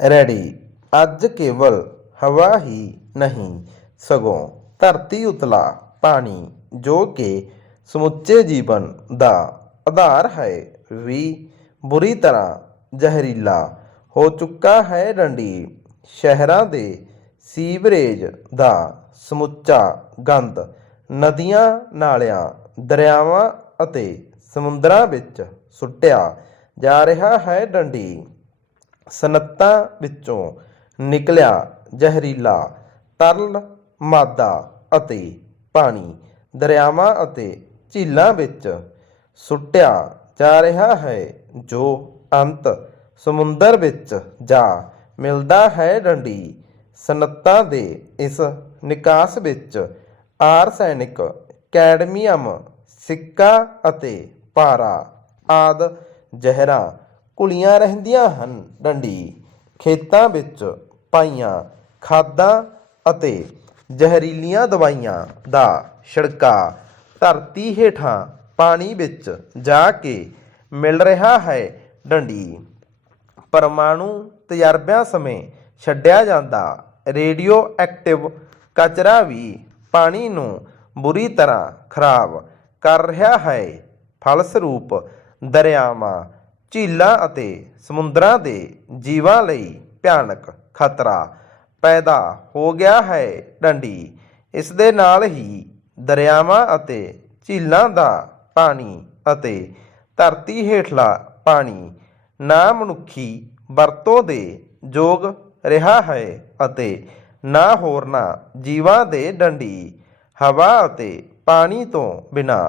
Ready. ਅੱਜ ਕੇਵਲ ਹਵਾ ਹੀ ਨਹੀਂ, ਸਗੋਂ ਧਰਤੀ ਉਤਲਾ ਪਾਣੀ, ਜੋ ਕਿ ਸਮੁੱਚੇ ਜੀਵਨ ਦਾ ਆਧਾਰ ਹੈ। ਵੀ ਬੁਰੀ ਤਰ੍ਹਾਂ ਜ਼ਹਿਰੀਲਾ ਹੋ ਚੁੱਕਾ ਹੈ ਡੰਡੀ, ਸ਼ਹਿਰਾਂ ਦੇ ਸੀਵਰੇਜ ਦਾ ਸਮੁੱਚਾ ਗੰਦ ਨਦੀਆਂ, ਨਾਲਿਆਂ, ਦਰਿਆਵਾਂ ਅਤੇ ਸਮੁੰਦਰਾਂ ਵਿੱਚ ਸੁੱਟਿਆ ਜਾ ਰਿਹਾ ਹੈ ਡੰਡੀ। ਸਨੱਤਾਂ ਵਿੱਚੋਂ ਨਿਕਲਿਆ ਜ਼ਹਿਰੀਲਾ, ਤਰਲ ਮਾਦਾ ਅਤੇ ਪਾਣੀ ਦਰਿਆਵਾਂ ਅਤੇ ਝੀਲਾਂ ਵਿੱਚ ਸੁੱਟਿਆ ਜਾ ਰਿਹਾ ਹੈ, ਜੋ ਅੰਤ ਸਮੁੰਦਰ ਵਿੱਚ ਜਾ ਮਿਲਦਾ ਹੈ ਡੰਡੀ। ਸਨੱਤਾਂ ਦੇ ਇਸ ਨਿਕਾਸ ਵਿੱਚ ਆਰਸੈਨਿਕ, ਕੈਡਮੀਅਮ, ਸਿੱਕਾ ਅਤੇ ਪਾਰਾ ਆਦ ਜ਼ਹਿਰਾਂ ਘੁਲੀਆਂ ਰਹਿੰਦੀਆਂ ਹਨ। ਡੰਡੀ, ਖੇਤਾਂ ਵਿੱਚ ਪਾਈਆਂ ਖਾਦਾਂ ਅਤੇ ਜ਼ਹਿਰੀਲੀਆਂ ਦਵਾਈਆਂ ਦਾ ਛਿੜਕਾ ਧਰਤੀ ਹੇਠਾਂ ਪਾਣੀ ਵਿੱਚ ਜਾ ਕੇ ਮਿਲ ਰਿਹਾ ਹੈ। ਡੰਡੀ, ਪਰਮਾਣੂ ਤਜਰਬਿਆਂ ਸਮੇਂ ਛੱਡਿਆ ਜਾਂਦਾ। ਰੇਡੀਓ ਐਕਟਿਵ ਕਚਰਾ ਵੀ ਪਾਣੀ ਨੂੰ ਬੁਰੀ ਤਰ੍ਹਾਂ ਖਰਾਬ ਕਰ ਰਿਹਾ ਹੈ। ਫਲਸਰੂਪ ਦਰਿਆਵਾਂ ਝੀਲਾਂ ਅਤੇ ਸਮੁੰਦਰਾਂ ਦੇ ਜੀਵਾਂ ਲਈ ਭਿਆਨਕ ਖਤਰਾ ਪੈਦਾ ਹੋ ਗਿਆ ਹੈ ਡੰਡੀ। ਇਸ ਦੇ ਨਾਲ ਹੀ ਦਰਿਆਵਾਂ ਅਤੇ ਝੀਲਾਂ ਦਾ ਪਾਣੀ ਅਤੇ ਧਰਤੀ ਹੇਠਲਾ ਪਾਣੀ ਨਾ ਮਨੁੱਖੀ ਵਰਤੋਂ ਦੇ ਯੋਗ ਰਿਹਾ ਹੈ ਅਤੇ ਨਾ ਹੋਰਨਾਂ ਜੀਵਾਂ ਦੇ ਡੰਡੀ, ਹਵਾ ਅਤੇ ਪਾਣੀ ਤੋਂ ਬਿਨਾ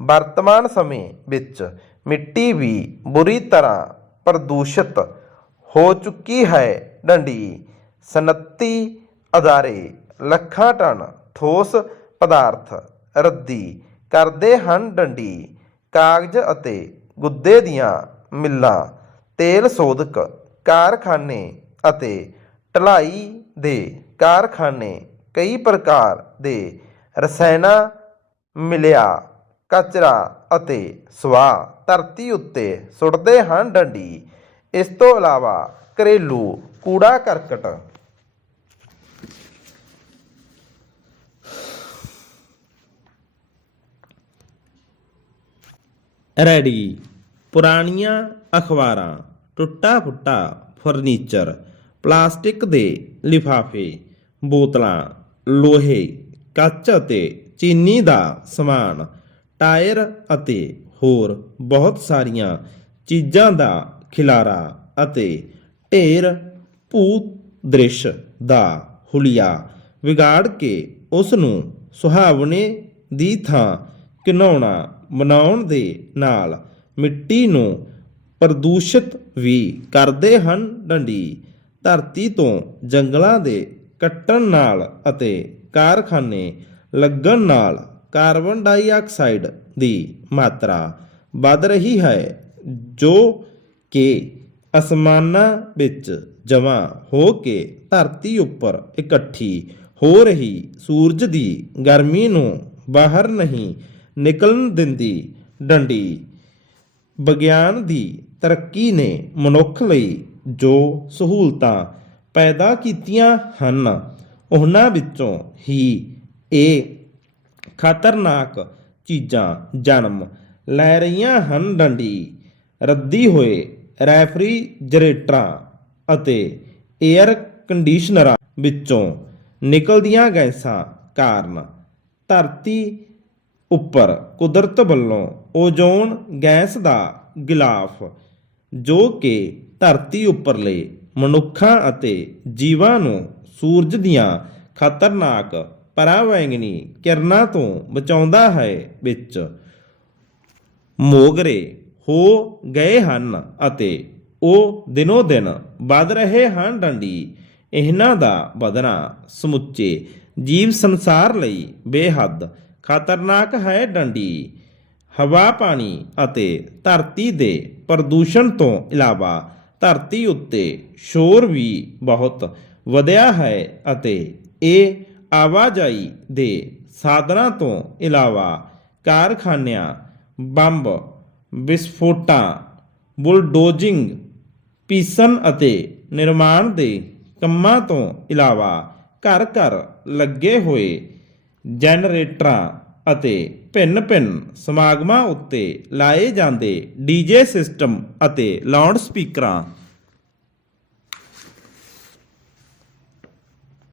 ਵਰਤਮਾਨ ਸਮੇਂ ਵਿੱਚ ਮਿੱਟੀ ਵੀ ਬੁਰੀ ਤਰ੍ਹਾਂ ਪ੍ਰਦੂਸ਼ਿਤ ਹੋ ਚੁੱਕੀ ਹੈ। ਡੰਡੀ ਸਨੱਤੀ ਅਦਾਰੇ, ਲੱਖਾਂ ਟਨ ਠੋਸ ਪਦਾਰਥ ਰੱਦੀ ਕਰਦੇ ਹਨ ਡੰਡੀ। ਕਾਗਜ਼ ਅਤੇ ਗੁੱਦੇ ਦੀਆਂ ਮਿੱਲਾਂ, ਤੇਲ ਸੋਧਕ ਕਾਰਖਾਨੇ ਅਤੇ ਢਲਾਈ ਦੇ ਕਾਰਖਾਨੇ ਕਈ ਪ੍ਰਕਾਰ ਦੇ ਰਸਾਇਣਾਂ ਮਿਲਿਆ। ਕਚਰਾ ਅਤੇ ਸਵਾਹ ਧਰਤੀ ਉੱਤੇ ਸੁੱਟਦੇ ਹਨ ਡੰਡੀ। ਇਸ ਤੋਂ ਇਲਾਵਾ ਘਰੇਲੂ ਕੂੜਾ ਕਰਕਟ। ਰੈਡੀ। ਪੁਰਾਣੀਆਂ ਅਖਬਾਰਾਂ ਟੁੱਟਾ ਫੁੱਟਾ ਫਰਨੀਚਰ, ਪਲਾਸਟਿਕ ਦੇ ਲਿਫਾਫੇ, ਬੋਤਲਾਂ, ਲੋਹੇ, ਕੱਚ ਅਤੇ ਚੀਨੀ ਦਾ ਸਮਾਨ। ਟਾਇਰ ਅਤੇ ਹੋਰ ਬਹੁਤ ਸਾਰੀਆਂ ਚੀਜ਼ਾਂ ਦਾ ਖਿਲਾਰਾ ਅਤੇ ਢੇਰ ਭੂਤ ਦ੍ਰਿਸ਼ ਦਾ ਹੁਲੀਆ ਵਿਗਾੜ ਕੇ ਉਸ ਨੂੰ ਸੁਹਾਵਣੇ ਦੀ ਥਾਂ ਘਿਨਾਉਣਾ ਬਣਾਉਣ ਦੇ ਨਾਲ ਮਿੱਟੀ ਨੂੰ ਪ੍ਰਦੂਸ਼ਿਤ ਵੀ ਕਰਦੇ ਹਨ ਡੰਡੀ। ਧਰਤੀ ਤੋਂ ਜੰਗਲਾਂ ਦੇ ਕੱਟਣ ਨਾਲ ਅਤੇ ਕਾਰਖਾਨੇ ਲੱਗਣ ਨਾਲ ਕਾਰਬਨ ਡਾਈਆਕਸਾਈਡ ਦੀ ਮਾਤਰਾ ਵੱਧ ਰਹੀ ਹੈ, ਜੋ ਕਿ ਅਸਮਾਨਾਂ ਵਿੱਚ ਜਮ੍ਹਾਂ ਹੋ ਕੇ ਧਰਤੀ ਉੱਪਰ ਇਕੱਠੀ ਹੋ ਰਹੀ ਸੂਰਜ ਦੀ ਗਰਮੀ ਨੂੰ ਬਾਹਰ ਨਹੀਂ ਨਿਕਲਣ ਦਿੰਦੀ ਡੰਡੀ ਵਿਗਿਆਨ ਦੀ ਤਰੱਕੀ ਨੇ ਮਨੁੱਖ ਲਈ ਜੋ ਸਹੂਲਤਾਂ ਪੈਦਾ ਕੀਤੀਆਂ ਹਨ, ਉਹਨਾਂ ਵਿੱਚੋਂ ਹੀ ਇਹ ਖਤਰਨਾਕ ਚੀਜ਼ਾਂ, ਜਨਮ ਲੈ ਰਹੀਆਂ ਹਨ ਡੰਡੀ। ਰੱਦੀ ਹੋਏ ਰੈਫਰੀਜਰੇਟਰਾਂ ਅਤੇ 에ਅਰ ਕੰਡੀਸ਼ਨਰਾਂ ਵਿੱਚੋਂ ਨਿਕਲਦੀਆਂ ਗੈਸਾਂ ਕਾਰਨ ਧਰਤੀ ਉੱਪਰ ਕੁਦਰਤ ਵੱਲੋਂ ਓਜ਼ੋਨ ਗੈਸ ਦਾ ਗਿਲਾਫ, ਜੋ ਕਿ ਧਰਤੀ ਉੱਪਰਲੇ ਮਨੁੱਖਾਂ ਅਤੇ ਜੀਵਾਂ ਨੂੰ ਸੂਰਜ ਦੀਆਂ ਖਤਰਨਾਕ ਪਰਾਵੈਂਗਨੀ ਕਿਰਨਾਂ ਤੋਂ ਬਚਾਉਂਦਾ ਹੈ ਵਿੱਚ। ਮੋਗਰੇ ਹੋ ਗਏ ਹਨ ਅਤੇ ਉਹ ਦਿਨੋ ਦਿਨ ਵੱਧ ਰਹੇ ਹਨ ਡੰਡੀ। ਇਹਨਾਂ ਦਾ ਵਧਣਾ ਸਮੁੱਚੇ ਜੀਵ ਸੰਸਾਰ ਲਈ ਬੇਹੱਦ ਖਤਰਨਾਕ ਹੈ ਡੰਡੀ। ਹਵਾ, ਪਾਣੀ ਅਤੇ ਧਰਤੀ ਦੇ ਪ੍ਰਦੂਸ਼ਣ ਤੋਂ ਇਲਾਵਾ ਧਰਤੀ ਉੱਤੇ ਸ਼ੋਰ ਵੀ ਬਹੁਤ ਵਧਿਆ ਹੈ ਅਤੇ ਇਹ ਆਵਾਜਾਈ ਦੇ ਸਾਧਨਾਂ ਤੋਂ ਇਲਾਵਾ ਕਾਰਖਾਨਿਆਂ, ਬੰਬ, ਵਿਸਫੋਟਾਂ, ਬੁਲਡੋਜ਼ਿੰਗ, ਪੀਸਣ ਅਤੇ ਨਿਰਮਾਣ ਦੇ ਕੰਮਾਂ ਤੋਂ ਇਲਾਵਾ ਘਰ ਘਰ ਲੱਗੇ ਹੋਏ ਜਨਰੇਟਰਾਂ ਅਤੇ ਭਿੰਨ-ਭਿੰਨ ਸਮਾਗਮਾਂ ਉੱਤੇ ਲਾਏ ਜਾਂਦੇ ਡੀਜੇ ਸਿਸਟਮ ਅਤੇ ਲਾਊਡ ਸਪੀਕਰਾਂ